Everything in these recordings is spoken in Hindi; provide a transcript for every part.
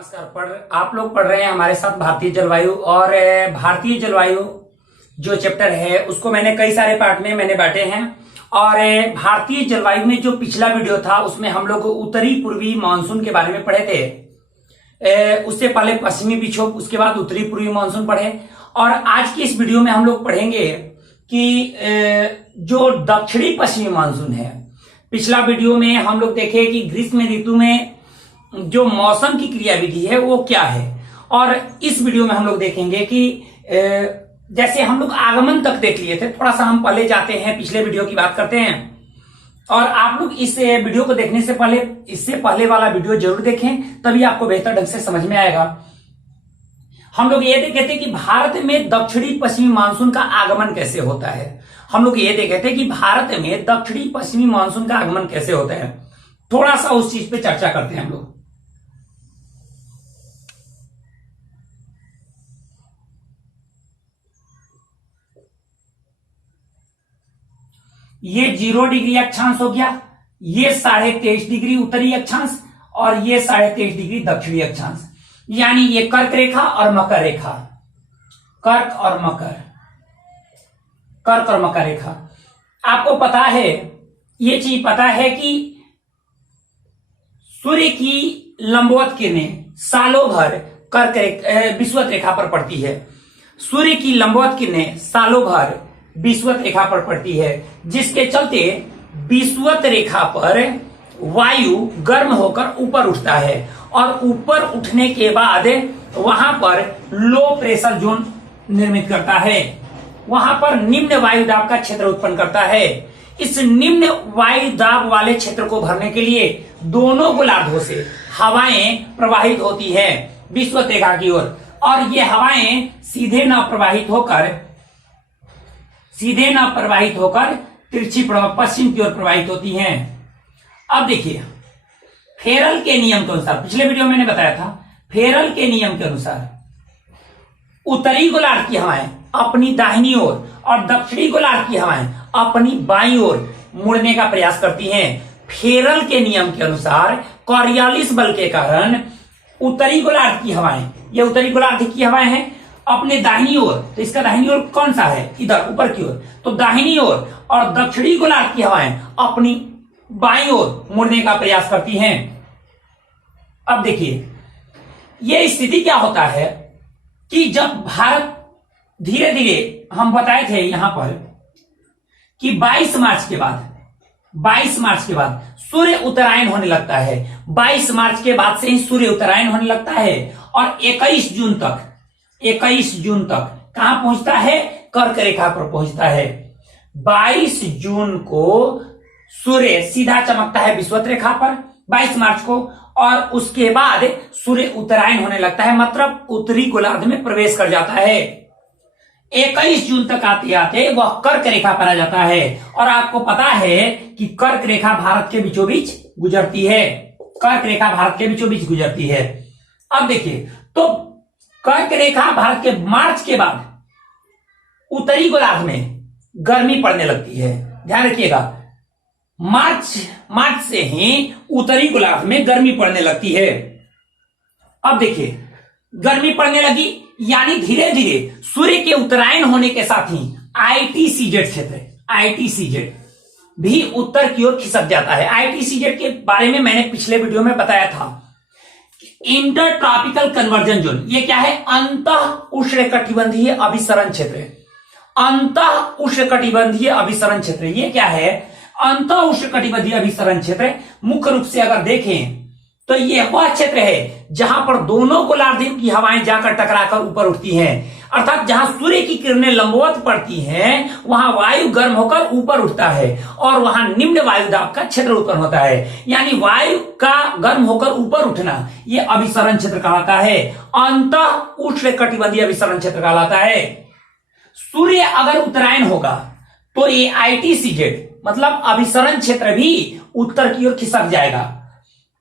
नमस्कार। आप लोग पढ़ रहे हैं हमारे साथ भारतीय जलवायु। और भारतीय जलवायु जो चैप्टर है उसको मैंने कई सारे पार्ट में मैंने बांटे हैं। और भारतीय जलवायु में जो पिछला वीडियो था उसमें हम लोग उत्तरी पूर्वी मानसून के बारे में पढ़े थे। उससे पहले पश्चिमी विक्षोभ, उसके बाद उत्तरी पूर्वी मानसून पढ़े। और आज की इस वीडियो में हम लोग पढ़ेंगे कि जो दक्षिणी पश्चिमी मानसून है। पिछला वीडियो में हम लोग देखे कि ग्रीष्म ऋतु में जो मौसम की क्रियाविधि है वो क्या है। और इस वीडियो में हम लोग देखेंगे कि जैसे हम लोग आगमन तक देख लिए थे, थोड़ा सा हम पहले जाते हैं, पिछले वीडियो की बात करते हैं। और आप लोग इस वीडियो को देखने से पहले इससे पहले वाला वीडियो जरूर देखें, तभी आपको बेहतर ढंग से समझ में आएगा। हम लोग ये देखे थे कि भारत में दक्षिणी पश्चिमी मानसून का आगमन कैसे होता है। हम लोग ये देखे थे कि भारत में दक्षिणी पश्चिमी मानसून का आगमन कैसे होता है। थोड़ा सा उस चीज पे चर्चा करते हैं हम लोग। ये 0 डिग्री अक्षांश हो गया, ये 23.5 डिग्री उत्तरी अक्षांश और ये 23.5 डिग्री दक्षिणी अक्षांश, यानी ये कर्क रेखा और मकर रेखा, कर्क और मकर रेखा। आपको पता है, ये चीज पता है कि सूर्य की लंबवत किरणें सालों भर कर्क विषुवत रेखा पर पड़ती है। सूर्य की लंबवत किरणें सालों भर विषुवत रेखा पर पड़ती है, जिसके चलते विषुवत रेखा पर वायु गर्म होकर ऊपर उठता है और ऊपर उठने के बाद वहां पर लो प्रेशर जोन निर्मित करता है, वहां पर निम्न वायु दाब का क्षेत्र उत्पन्न करता है। इस निम्न वायु दाब वाले क्षेत्र को भरने के लिए दोनों गोलार्धों से हवाएं प्रवाहित होती है विषुवत रेखा की ओर, और ये हवाएं सीधे न प्रवाहित होकर तिरछी पश्चिम की ओर प्रवाहित होती हैं। अब देखिए, फेरल के नियम के अनुसार, पिछले वीडियो में मैंने बताया था, फेरल के नियम के अनुसार उत्तरी गोलार्ध की हवाएं अपनी दाहिनी ओर और दक्षिणी गोलार्ध की हवाएं अपनी बाईं ओर मुड़ने का प्रयास करती हैं। फेरल के नियम के अनुसार कॉरियोलिस बल के कारण उत्तरी गोलार्ध की हवाएं, ये उत्तरी गोलार्ध की हवाएं हैं, अपने दाहिनी ओर, तो इसका दाहिनी ओर कौन सा है, इधर ऊपर की ओर, तो दाहिनी ओर, और दक्षिणी गोलार्ध की हवाएं अपनी बाईं ओर मुड़ने का प्रयास करती हैं। अब देखिए, यह स्थिति क्या होता है कि जब भारत धीरे धीरे, हम बताए थे यहां पर कि 22 मार्च के बाद सूर्य उत्तरायण होने लगता है। 22 मार्च के बाद से ही सूर्य उत्तरायण होने लगता है और 21 जून तक कहां पहुंचता है, कर्क रेखा पर पहुंचता है। 22 जून को सूर्य सीधा चमकता है विषुवत रेखा पर 22 मार्च को, और उसके बाद सूर्य उत्तरायण होने लगता है, मतलब उत्तरी गोलार्ध में प्रवेश कर जाता है। 21 जून तक आते आते वह कर्क रेखा पर आ जाता है। और आपको पता है कि कर्क रेखा भारत के बीचों बीच गुजरती है, अब देखिए, तो कर्क रेखा भारत के मार्च के बाद उत्तरी गोलार्ध में गर्मी पड़ने लगती है। ध्यान रखिएगा, मार्च से ही उत्तरी गोलार्ध में गर्मी पड़ने लगती है। अब देखिए, गर्मी पड़ने लगी, यानी धीरे धीरे सूर्य के उत्तरायण होने के साथ ही आईटीसीजेड भी उत्तर की ओर खिसक जाता है। आईटीसीजेड के बारे में मैंने पिछले वीडियो में बताया था। इंटर ट्रॉपिकल कन्वर्जन जोन, ये क्या है, अंतः उष्णकटिबंधीय अभिसरण क्षेत्र। ये क्या है, अंतः उष्णकटिबंधीय अभिसरण क्षेत्र। मुख्य रूप से अगर देखें तो ये वह क्षेत्र है जहां पर दोनों गोलार्ध की हवाएं जाकर टकराकर ऊपर उठती हैं, अर्थात जहां सूर्य की किरणें लंबवत पड़ती हैं वहां वायु गर्म होकर ऊपर उठता है और वहां निम्न वायु दाब का क्षेत्र उत्पन्न होता है। यानी वायु का गर्म होकर ऊपर उठना यह अभिसरण क्षेत्र कहलाता है, अंतः उष्णकटिबंधीय अभिसरण क्षेत्र कहलाता है। सूर्य अगर उत्तरायण होगा तो ये आईटीसीजेड मतलब अभिसरण क्षेत्र भी उत्तर की ओर खिसक जाएगा।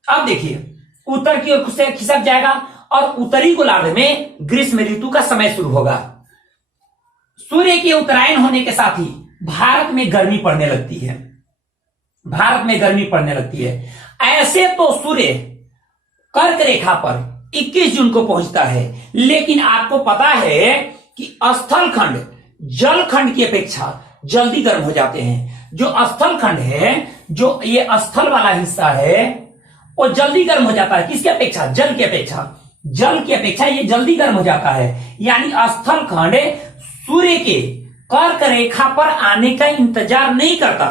अब देखिए, उत्तर की ओर खिसक जाएगा और उत्तरी गोलार्ध में ग्रीष्म ऋतु का समय शुरू होगा। सूर्य के उत्तरायण होने के साथ ही भारत में गर्मी पड़ने लगती है। ऐसे तो सूर्य कर्क रेखा पर 21 जून को पहुंचता है। लेकिन आपको पता है कि स्थल खंड जल खंड की अपेक्षा जल्दी गर्म हो जाते हैं। जो स्थल खंड है, जो ये स्थल वाला हिस्सा है, वो जल्दी गर्म हो जाता है। किसकी अपेक्षा? जल की अपेक्षा। जल की अपेक्षा ये जल्दी गर्म हो जाता है। यानी स्थल खंड सूर्य के कर्क रेखा पर आने का इंतजार नहीं करता।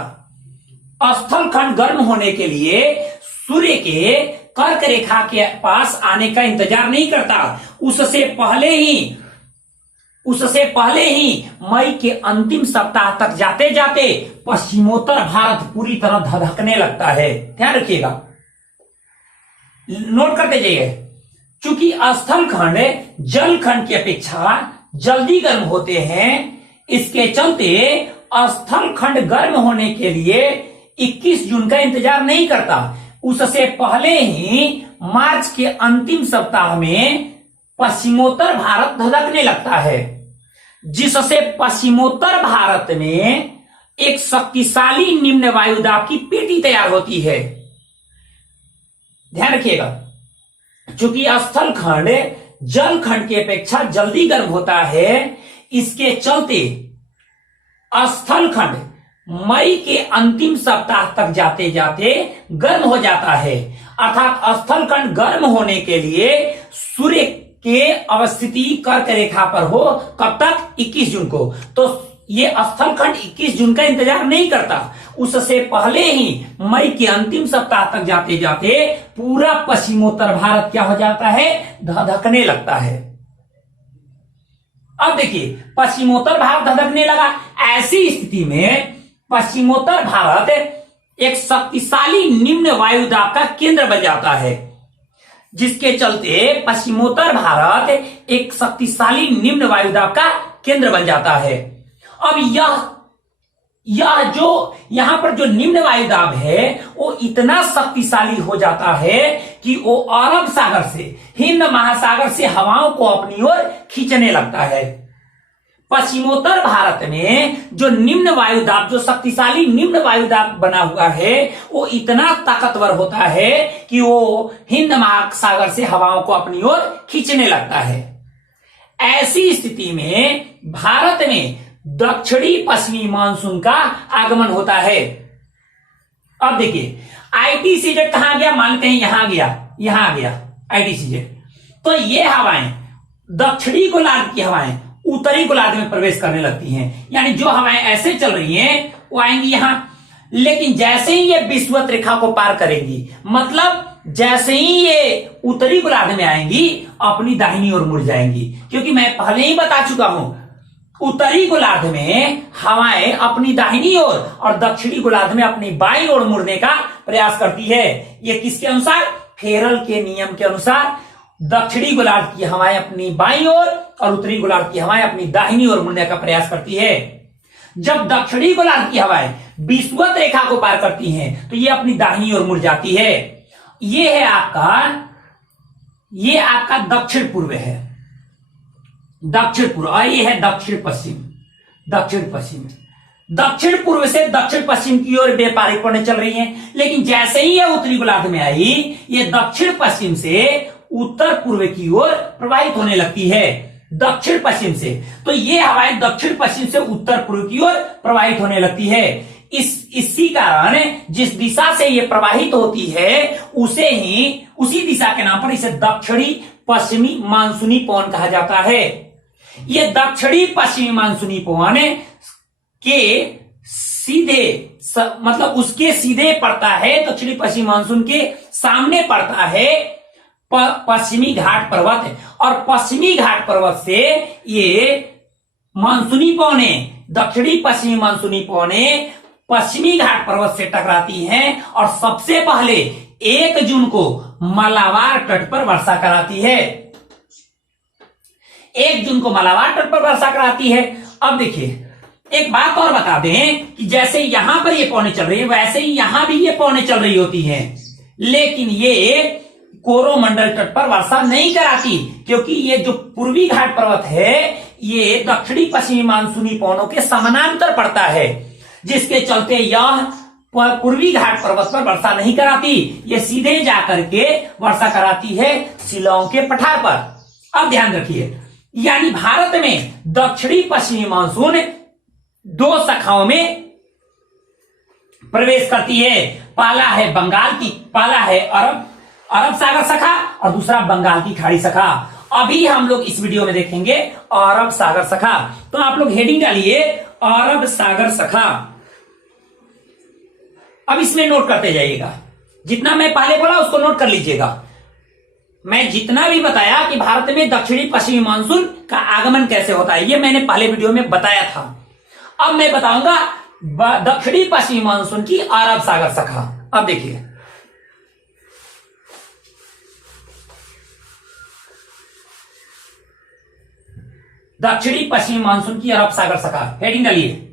स्थल खंड गर्म होने के लिए सूर्य के कर्क रेखा के पास आने का इंतजार नहीं करता। उससे पहले ही मई के अंतिम सप्ताह तक जाते जाते पश्चिमोत्तर भारत पूरी तरह धधकने लगता है। ध्यान रखिएगा, नोट करते जाइए। चूंकि स्थल खंड जल खंड की अपेक्षा जल्दी गर्म होते हैं, इसके चलते स्थल खंड गर्म होने के लिए 21 जून का इंतजार नहीं करता। उससे पहले ही मार्च के अंतिम सप्ताह में पश्चिमोत्तर भारत धधकने लगता है, जिससे पश्चिमोत्तर भारत में एक शक्तिशाली निम्न वायुदाब की पेटी तैयार होती है। ध्यान रखिएगा, चूंकि स्थल खंड जल खंड की अपेक्षा जल्दी गर्म होता है, इसके चलते स्थल खंड मई के अंतिम सप्ताह तक जाते जाते गर्म हो जाता है। अर्थात स्थल खंड गर्म होने के लिए सूर्य के अवस्थिति कर्क रेखा पर हो। कब तक? 21 जून को। तो ये स्थल खंड 21 जून का इंतजार नहीं करता। उससे पहले ही मई के अंतिम सप्ताह तक जाते जाते पूरा पश्चिमोत्तर भारत क्या हो जाता है? धधकने लगता है। अब देखिए, पश्चिमोत्तर भारत धधकने लगा। ऐसी स्थिति में पश्चिमोत्तर भारत एक शक्तिशाली निम्न वायुदाब का केंद्र बन जाता है, जिसके चलते पश्चिमोत्तर भारत एक शक्तिशाली निम्न वायुदाब का केंद्र बन जाता है। अब यह जो यहां पर जो निम्न वायुदाब है वो इतना शक्तिशाली हो जाता है कि वो अरब सागर से, हिंद महासागर से हवाओं को अपनी ओर खींचने लगता है। पश्चिमोत्तर भारत में जो निम्न वायुदाब, जो शक्तिशाली निम्न वायुदाब बना हुआ है, वो इतना ताकतवर होता है कि वो हिंद महासागर से हवाओं को अपनी ओर खींचने लगता है। ऐसी स्थिति में भारत में दक्षिणी पश्चिमी मानसून का आगमन होता है। अब देखिए, ITCZ कहां गया? मानते हैं यहां गया ITCZ। तो ये हवाएं, दक्षिणी गोलार्ध की हवाएं उत्तरी गोलार्ध में प्रवेश करने लगती हैं। यानी जो हवाएं ऐसे चल रही हैं वो आएंगी यहां, लेकिन जैसे ही ये विषुवत रेखा को पार करेंगी, मतलब जैसे ही ये उत्तरी गोलार्ध में आएंगी, अपनी दाहिनी ओर मुड़ जाएंगी। क्योंकि मैं पहले ही बता चुका हूं, उत्तरी गोलार्ध में हवाएं अपनी दाहिनी ओर और दक्षिणी गोलार्ध में अपनी बाईं ओर मुड़ने का प्रयास करती है। ये किसके अनुसार? फेरल के नियम के अनुसार दक्षिणी गोलार्ध की हवाएं अपनी बाईं ओर और उत्तरी गोलार्ध की हवाएं अपनी दाहिनी ओर मुड़ने का प्रयास करती है। जब दक्षिणी गोलार्ध की हवाएं विषुवत रेखा को पार करती हैं तो ये अपनी दाहिनी ओर मुड़ जाती है। ये आपका दक्षिण पूर्व है, दक्षिण पूर्व, और ये है दक्षिण पश्चिम। दक्षिण पूर्व से दक्षिण पश्चिम की ओर व्यापारिक पड़ने चल रही हैं, लेकिन जैसे ही ये उत्तरी गोलार्ध में आई, ये दक्षिण पश्चिम से उत्तर पूर्व की ओर प्रवाहित होने लगती है। दक्षिण पश्चिम से, तो ये हवाएं दक्षिण पश्चिम से उत्तर पूर्व की ओर प्रवाहित होने लगती है। इसी कारण जिस दिशा से ये प्रवाहित होती है उसी दिशा के नाम पर इसे दक्षिणी पश्चिमी मानसूनी पवन कहा जाता है। ये दक्षिणी पश्चिमी मानसूनी पवन के सीधे मतलब उसके सीधे पड़ता है, दक्षिणी पश्चिमी मानसून के सामने पड़ता है पश्चिमी घाट पर्वत, और पश्चिमी घाट पर्वत से ये मानसूनी पवनें, दक्षिणी पश्चिमी मानसूनी पवनें पश्चिमी घाट पर्वत से टकराती हैं और सबसे पहले 1 जून को मालाबार तट पर वर्षा कराती है। 1 जून को मालाबार तट पर वर्षा कराती है। अब देखिए, एक बात और बता दें कि जैसे यहां पर ये पवनें चल रही है, वैसे ही यहां भी ये पवनें चल रही होती हैं, लेकिन ये कोरोमंडल तट पर वर्षा नहीं कराती, क्योंकि ये जो पूर्वी घाट पर्वत है ये दक्षिणी पश्चिमी मानसूनी पवनों के समानांतर पड़ता है, जिसके चलते यह पूर्वी घाट पर्वत पर वर्षा नहीं कराती, ये सीधे जाकर के वर्षा कराती है शिलांग के पठार पर। अब ध्यान रखिए, यानी भारत में दक्षिणी पश्चिमी मानसून दो शाखाओं में प्रवेश करती है। पहला है पहला है अरब सागर शाखा और दूसरा बंगाल की खाड़ी शाखा। अभी हम लोग इस वीडियो में देखेंगे अरब सागर शाखा। तो आप लोग हेडिंग डालिए अरब सागर शाखा। अब इसमें नोट करते जाइएगा, जितना मैं पहले बोला उसको नोट कर लीजिएगा। मैं जितना भी बताया कि भारत में दक्षिणी पश्चिमी मानसून का आगमन कैसे होता है, ये मैंने पहले वीडियो में बताया था। अब मैं बताऊंगा दक्षिणी पश्चिमी मानसून की अरब सागर शाखा। अब देखिए, दक्षिणी पश्चिमी मानसून की अरब सागर शाखा, हेडिंग डालिए।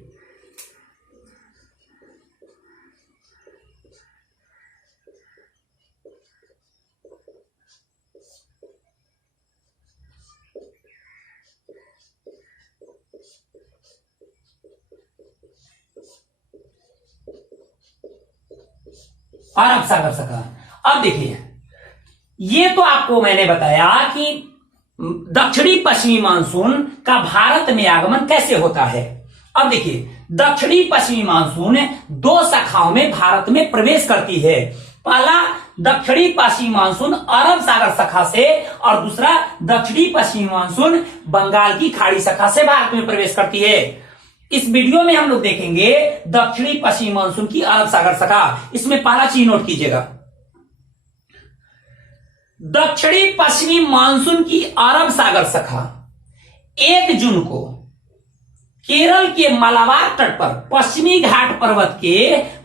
अरब सागर शाखा। अब देखिए, ये तो आपको मैंने बताया कि दक्षिणी पश्चिमी मानसून का भारत में आगमन कैसे होता है। अब देखिए, दक्षिणी पश्चिमी मानसून दो शाखाओं में भारत में प्रवेश करती है। पहला दक्षिणी पश्चिमी मानसून अरब सागर शाखा से और दूसरा दक्षिणी पश्चिमी मानसून बंगाल की खाड़ी शाखा से भारत में प्रवेश करती है। इस वीडियो में हम लोग देखेंगे दक्षिणी पश्चिमी मानसून की अरब सागर शाखा। इसमें पहला चीज नोट कीजिएगा, दक्षिणी पश्चिमी मानसून की अरब सागर शाखा 1 जून को केरल के मलाबार तट पर पश्चिमी घाट पर्वत के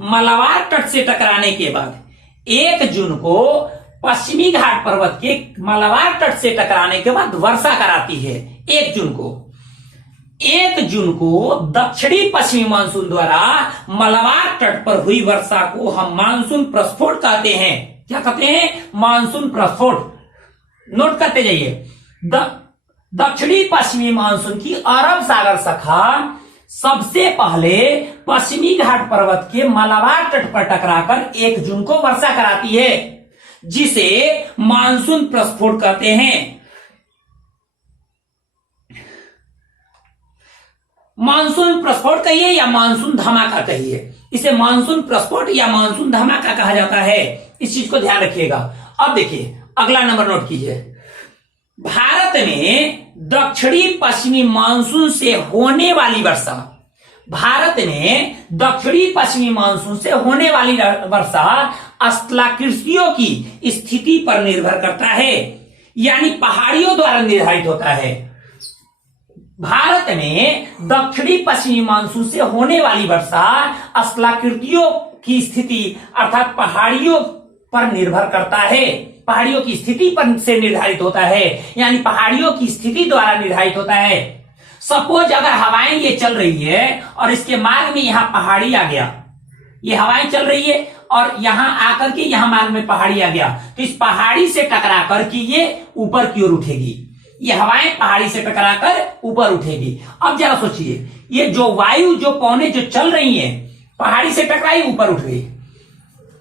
मलाबार तट से टकराने के बाद 1 जून को पश्चिमी घाट पर्वत के मलाबार तट से टकराने के बाद वर्षा कराती है। 1 जून को दक्षिणी पश्चिमी मानसून द्वारा मलाबार तट पर हुई वर्षा को हम मानसून प्रस्फोट कहते हैं। क्या कहते हैं? मानसून प्रस्फोट। नोट करते जाइए, दक्षिणी पश्चिमी मानसून की अरब सागर शाखा सबसे पहले पश्चिमी घाट पर्वत के मलाबार तट पर टकराकर 1 जून को वर्षा कराती है, जिसे मानसून प्रस्फोट कहते हैं। मानसून प्रस्फोट कहिए या मानसून धमाका कहिए, इसे मानसून प्रस्फोट या मानसून धमाका कहा जाता है। इस चीज को ध्यान रखिएगा। अब देखिए, अगला नंबर नोट कीजिए, भारत में दक्षिणी पश्चिमी मानसून से होने वाली वर्षा, भारत में दक्षिणी पश्चिमी मानसून से होने वाली वर्षा स्थलाकृतियों की स्थिति पर निर्भर करता है, यानी पहाड़ियों द्वारा निर्धारित होता है। भारत में दक्षिणी पश्चिमी मानसून से होने वाली वर्षा स्थलाकृतियों की स्थिति अर्थात पहाड़ियों पर निर्भर करता है, पहाड़ियों की स्थिति पर से निर्धारित होता है, यानी पहाड़ियों की स्थिति द्वारा निर्धारित होता है। सपोज अगर हवाएं ये चल रही है और इसके मार्ग में यहां पहाड़ी आ गया, ये हवाएं चल रही है और यहां आकर के यहां मार्ग में पहाड़ी आ गया, तो इस पहाड़ी से टकरा कर के ये ऊपर की ओर उठेगी। ये हवाएं पहाड़ी से टकराकर ऊपर उठेगी। अब जरा सोचिए, ये जो वायु जो पौने जो चल रही है पहाड़ी से टकराई ऊपर उठ गई।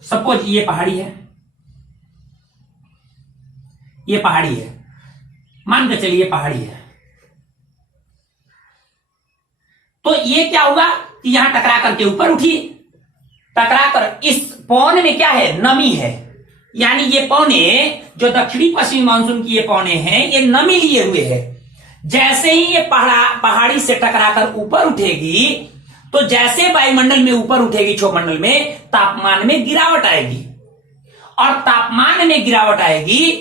सपोज ये पहाड़ी है, ये पहाड़ी है, मान के चलिए पहाड़ी है, तो ये क्या होगा कि यहां टकरा करके ऊपर उठी, टकराकर इस पौने में क्या है? नमी है, यानी ये पौने जो दक्षिणी पश्चिमी मानसून की ये पौने हैं ये नमी लिए हुए है। जैसे ही ये पहाड़ी से टकराकर ऊपर उठेगी, तो जैसे वायुमंडल में ऊपर उठेगी, क्षोभमंडल में तापमान में गिरावट आएगी, और तापमान में गिरावट आएगी,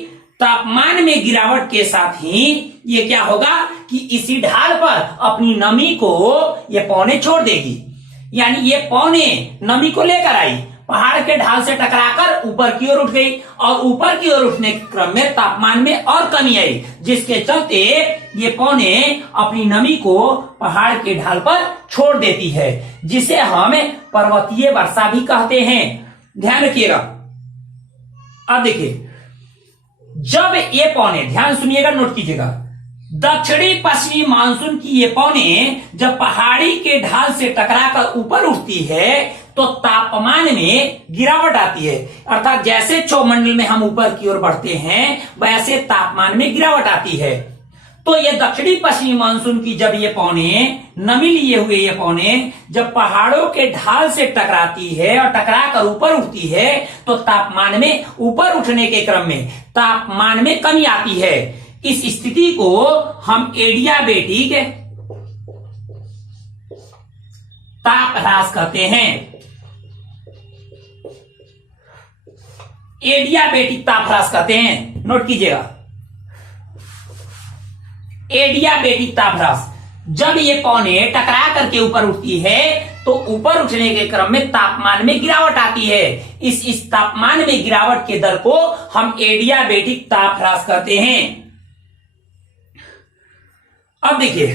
तापमान में गिरावट के साथ ही ये क्या होगा कि इसी ढाल पर अपनी नमी को ये पौने छोड़ देगी, यानी ये पौने नमी को लेकर आई, पहाड़ के ढाल से टकराकर ऊपर की ओर उठ गई, और ऊपर की ओर उठने के क्रम में तापमान में और कमी आई, जिसके चलते ये पौने अपनी नमी को पहाड़ के ढाल पर छोड़ देती है, जिसे हम पर्वतीय वर्षा भी कहते हैं। ध्यान रखिएगा। अब देखिए, जब ये पौने, ध्यान सुनिएगा, नोट कीजिएगा, दक्षिणी पश्चिमी मानसून की ये पौने जब पहाड़ी के ढाल से टकराकर ऊपर उठती है, तो तापमान में गिरावट आती है, अर्थात जैसे क्षोभमंडल में हम ऊपर की ओर बढ़ते हैं वैसे तापमान में गिरावट आती है। तो ये दक्षिणी पश्चिमी मानसून की जब ये पौने नमी लिए हुए ये पौने जब पहाड़ों के ढाल से टकराती है और टकरा कर ऊपर उठती है तो तापमान में ऊपर उठने के क्रम में तापमान में कमी आती है। इस स्थिति को हम एडियाबेटिक ताप ह्रास कहते हैं। एडियाबेटिक ताप ह्रास कहते हैं, नोट कीजिएगा। एडियाबेटिक ताप ह्रास, जब ये पौने टकरा करके ऊपर उठती है तो ऊपर उठने के क्रम में तापमान में गिरावट आती है। इस तापमान में गिरावट के दर को हम एडियाबेटिक ताप ह्रास कहते हैं। अब देखिए,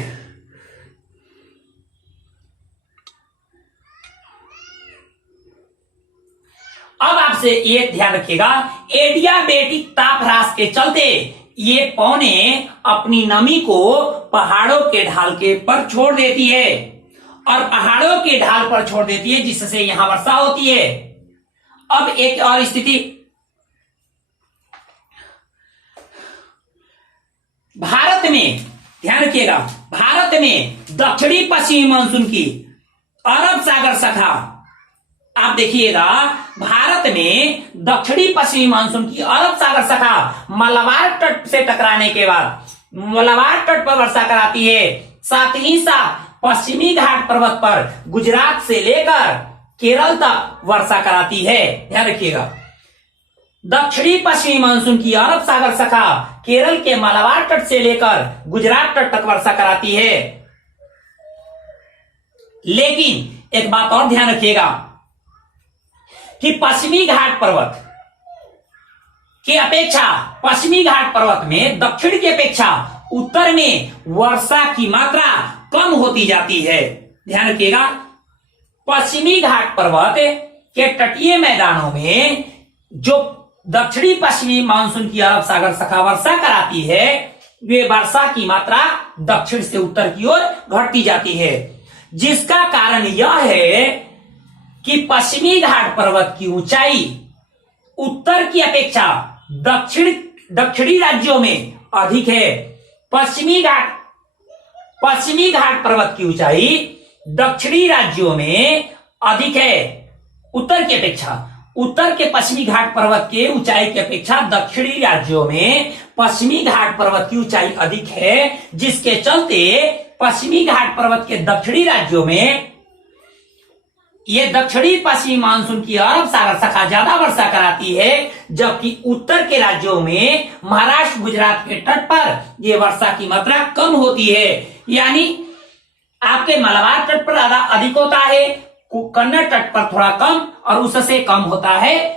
अब आपसे ये ध्यान रखिएगा, एडियाबेटिक ताप ह्रास के चलते ये पौने अपनी नमी को पहाड़ों के ढाल के पर छोड़ देती है और पहाड़ों के ढाल पर छोड़ देती है जिससे यहां वर्षा होती है। अब एक और स्थिति, भारत में ध्यान रखिएगा, भारत में दक्षिणी पश्चिमी मानसून की अरब सागर शाखा, आप देखिएगा भारत में दक्षिणी पश्चिमी मानसून की अरब सागर शाखा मलबार तट से टकराने के बाद मलबार तट पर वर्षा कराती है। साथ ही साथ पश्चिमी घाट पर्वत पर गुजरात से लेकर केरल तक वर्षा कराती है। ध्यान रखिएगा, दक्षिणी पश्चिमी मानसून की अरब सागर शाखा केरल के मलबार तट से लेकर गुजरात तट तक वर्षा कराती है। लेकिन एक बात और ध्यान रखिएगा कि पश्चिमी घाट पर्वत की अपेक्षा पश्चिमी घाट पर्वत में दक्षिण की अपेक्षा उत्तर में वर्षा की मात्रा कम होती जाती है। ध्यान रखिएगा, पश्चिमी घाट पर्वत के तटीय मैदानों में जो दक्षिणी पश्चिमी मानसून की अरब सागर शाखा वर्षा कराती है वे वर्षा की मात्रा दक्षिण से उत्तर की ओर घटती जाती है, जिसका कारण यह है कि पश्चिमी घाट पर्वत की ऊंचाई उत्तर की अपेक्षा दक्षिणी राज्यों में अधिक है। पश्चिमी घाट पर्वत की ऊंचाई दक्षिणी राज्यों में अधिक है उत्तर की अपेक्षा। उत्तर के पश्चिमी घाट पर्वत के ऊंचाई की अपेक्षा दक्षिणी राज्यों में पश्चिमी घाट पर्वत की ऊंचाई अधिक है, जिसके चलते पश्चिमी घाट पर्वत के दक्षिणी राज्यों में ये दक्षिणी पश्चिमी मानसून की अरब सागर शाखा ज्यादा वर्षा कराती है, जबकि उत्तर के राज्यों में महाराष्ट्र गुजरात के तट पर यह वर्षा की मात्रा कम होती है। यानी आपके मलबार तट पर ज्यादा अधिक होता है, कन्नड़ तट पर थोड़ा कम और उससे कम होता है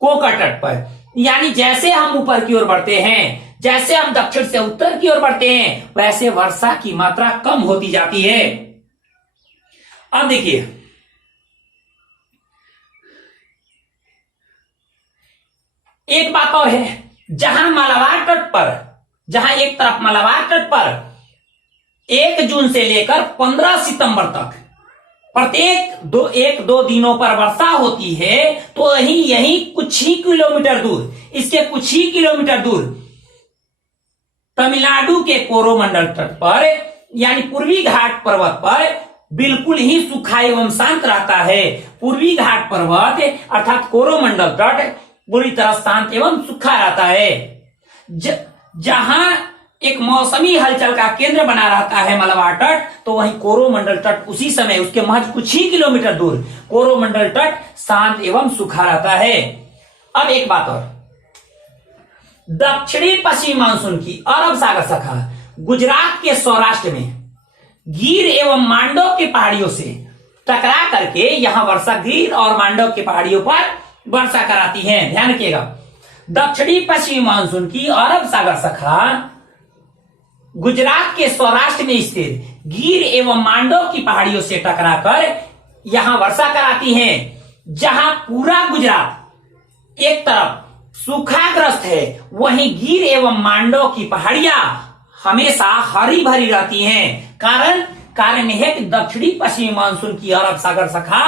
कोंकण तट पर। यानी जैसे हम ऊपर की ओर बढ़ते हैं, जैसे हम दक्षिण से उत्तर की ओर बढ़ते हैं, वैसे वर्षा की मात्रा कम होती जाती है। अब देखिए, एक बात और है, जहां मलबार तट पर, जहां एक तरफ मलबार तट पर 1 जून से लेकर 15 सितंबर तक प्रत्येक एक दो दिनों पर वर्षा होती है, तो यही कुछ ही किलोमीटर दूर, इसके कुछ ही किलोमीटर दूर तमिलनाडु के कोरोमंडल तट पर यानी पूर्वी घाट पर्वत पर बिल्कुल ही सूखा एवं शांत रहता है। पूर्वी घाट पर्वत अर्थात कोरोमंडल तट पूरी तरह शांत एवं सूखा रहता है। जहां एक मौसमी हलचल का केंद्र बना रहता है मलबार तट, तो वहीं कोरोमंडल तट उसी समय उसके महज कुछ ही किलोमीटर दूर कोरोमंडल तट शांत एवं सूखा रहता है। अब एक बात और, दक्षिणी पश्चिमी मानसून की अरब सागर शाखा गुजरात के सौराष्ट्र में गिर एवं मांडव के पहाड़ियों से टकरा करके यहां वर्षा गिर और मांडव के पहाड़ियों पर वर्षा कराती है। ध्यान रखिएगा, दक्षिणी पश्चिमी मानसून की अरब सागर शाखा गुजरात के सौराष्ट्र में स्थित गिर एवं मांडव की पहाड़ियों से टकराकर यहां वर्षा कराती है। जहां पूरा गुजरात एक तरफ सूखाग्रस्त है, वहीं गिर एवं मांडव की पहाड़ियां हमेशा हरी भरी रहती हैं। कारण यह है कि दक्षिणी पश्चिमी मानसून की अरब सागर शाखा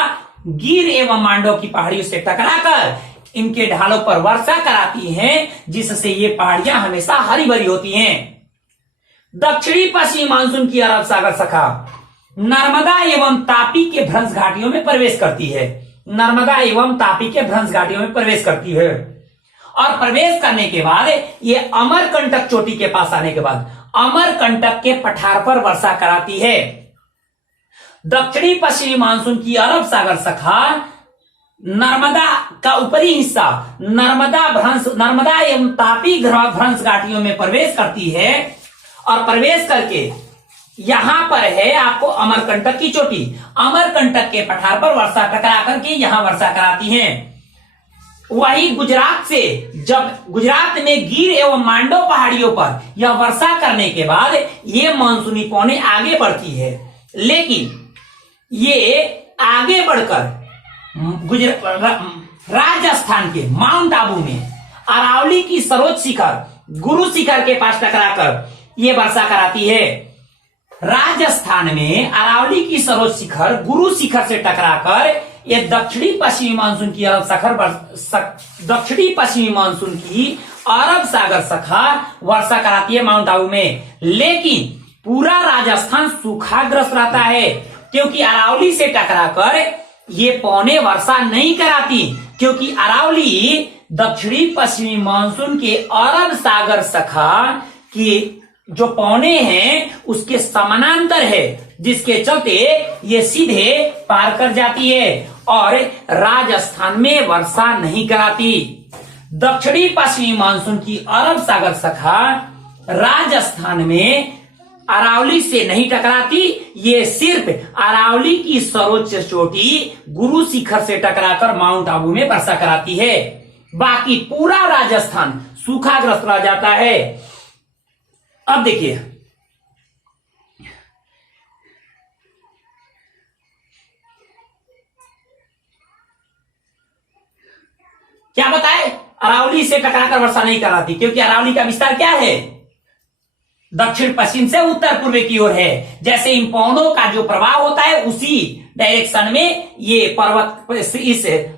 गिर एवं मांडव की पहाड़ियों से टकराकर इनके ढालों पर वर्षा कराती हैं, जिससे ये पहाड़ियां हमेशा हरी भरी होती हैं। दक्षिणी पश्चिमी मानसून की अरब सागर शाखा नर्मदा एवं तापी के भ्रंश घाटियों में प्रवेश करती है। नर्मदा एवं तापी के भ्रंश घाटियों में प्रवेश करती है और प्रवेश करने के बाद ये अमरकंटक चोटी के पास आने के बाद अमरकंटक के पठार पर वर्षा कराती है। दक्षिणी पश्चिमी मानसून की अरब सागर शाखा नर्मदा का ऊपरी हिस्सा नर्मदा एवं तापी भ्रंश घाटियों में प्रवेश करती है और प्रवेश करके यहां पर है आपको अमरकंटक की चोटी। अमरकंटक के पठार पर वर्षा टकरा करके यहां वर्षा कराती हैं। वही गुजरात से जब गुजरात में गिर एवं मांडव पहाड़ियों पर यह वर्षा करने के बाद ये मानसूनी पौने आगे बढ़ती है, लेकिन ये आगे बढ़कर राजस्थान के माउंट आबू में अरावली की सर्वोच्च शिखर गुरु शिखर के पास टकराकर ये वर्षा कराती है। राजस्थान में अरावली की सर्वोच्च शिखर गुरु शिखर से टकराकर ये दक्षिणी पश्चिमी मानसून की अरब सागर शाखा वर्षा कराती है माउंट आबू में। लेकिन पूरा राजस्थान सूखाग्रस्त रहता है, क्योंकि अरावली से टकराकर ये पौने वर्षा नहीं कराती, क्योंकि अरावली दक्षिणी पश्चिमी मानसून के अरब सागर शाखा की जो पौने हैं उसके समानांतर है, जिसके चलते ये सीधे पार कर जाती है और राजस्थान में वर्षा नहीं कराती। दक्षिणी पश्चिमी मानसून की अरब सागर शाखा राजस्थान में अरावली से नहीं टकराती, ये सिर्फ अरावली की सर्वोच्च चोटी गुरु शिखर से टकराकर माउंट आबू में वर्षा कराती है। बाकी पूरा राजस्थान सूखाग्रस्त रह जाता है। अब देखिए, क्या बताए, अरावली से टकराकर वर्षा नहीं कराती, क्योंकि अरावली का विस्तार क्या है, दक्षिण पश्चिम से उत्तर पूर्व की ओर है। जैसे इन पौनों का जो प्रभाव होता है उसी डायरेक्शन में ये इस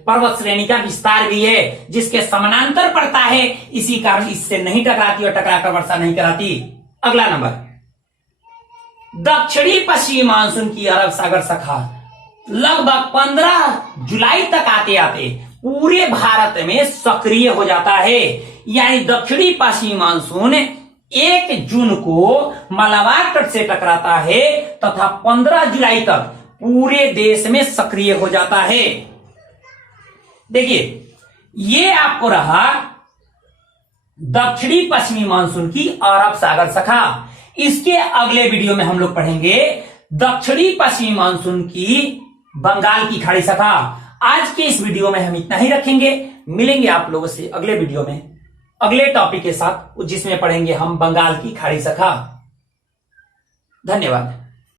पर्वत श्रेणी का विस्तार भी है, जिसके समानांतर पड़ता है, इसी कारण इससे नहीं टकराती और टकराकर वर्षा नहीं कराती। अगला नंबर, दक्षिणी पश्चिमी मानसून की अरब सागर शाखा लगभग 15 जुलाई तक आते आते पूरे भारत में सक्रिय हो जाता है। यानी दक्षिणी पश्चिमी मानसून 1 जून को मलाबार तट से टकराता है तथा 15 जुलाई तक पूरे देश में सक्रिय हो जाता है। देखिए, ये आपको रहा दक्षिणी पश्चिमी मानसून की अरब सागर शाखा। इसके अगले वीडियो में हम लोग पढ़ेंगे दक्षिणी पश्चिमी मानसून की बंगाल की खाड़ी शाखा। आज के इस वीडियो में हम इतना ही रखेंगे। मिलेंगे आप लोगों से अगले वीडियो में अगले टॉपिक के साथ, जिसमें पढ़ेंगे हम बंगाल की खाड़ी शाखा। धन्यवाद।